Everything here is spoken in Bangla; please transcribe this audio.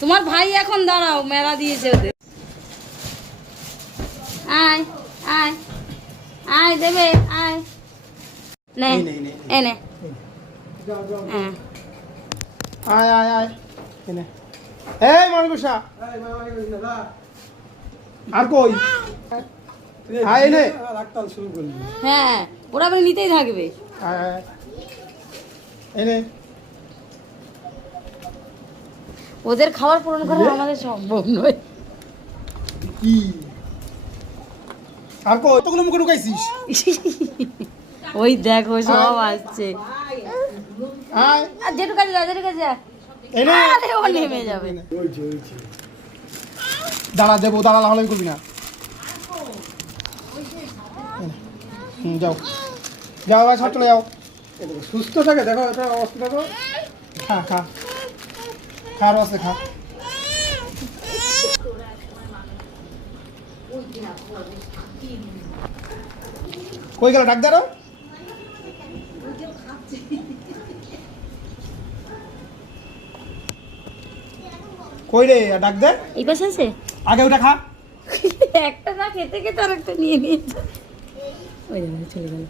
তোমার ভাই এখন দাঁড়াও, মেলা দিয়েছে ওদের। আয় আয় আয় দেবে, আয় নে এনে আয় আয় আয় এনে। এই মানগুসা আর কই আয় এনে। হ্যাঁ, ওরা আবার নিতেই থাকবে। আয় আয় এনে। ওদের খাবার পূরণ করা আমাদের সম্ভব নয়। কি আর কই কতগুলো মুখে ঢুকাইছিস? ওই দেখো সব আসছে। আয় আর যেটু কাজে যা, যেটু কাজে যা। এনে। আরে ও নেমে যাবে। দাঁড়া দেবো, দাঁড়া না হলে করবি না। যাও যাও, ভাই সব চলে যাও। সুস্থ থাকে দেখো, এটা অবস্থা দেখো। খা খা খার আছে, খা। কই গেল? ডাক দাঁড়াও। কই রে, ডাক দে। এই পাশে আছে আগে ওটা খা। একটা না খেতে খেতে আর একটা নিয়ে নিয়েছে। ওই চলে গেল।